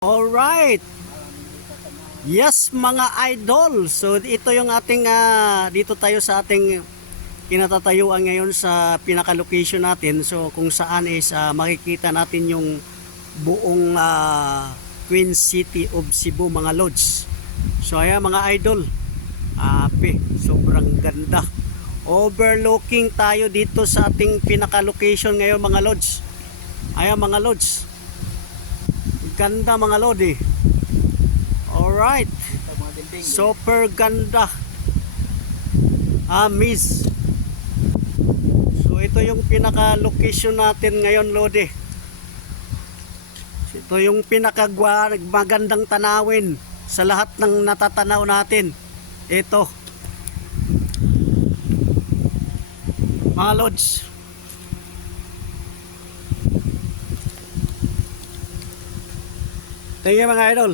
Alright. Yes mga idol. So ito yung ating dito tayo sa ating kinatatayuan ngayon sa pinaka-location natin. So kung saan is makikita natin yung buong Queen City of Cebu mga lods. So ayan mga idol. Sobrang ganda. Overlooking tayo dito sa ating pinaka-location ngayon mga lods. Ayan mga lods. Ganda mga lodi. Alright. Super ganda. Miss. So ito yung pinaka location natin ngayon lodi. Ito yung pinaka magandang tanawin sa lahat ng natatanaw natin. Ito. Mga lods. Tingnan mga idol.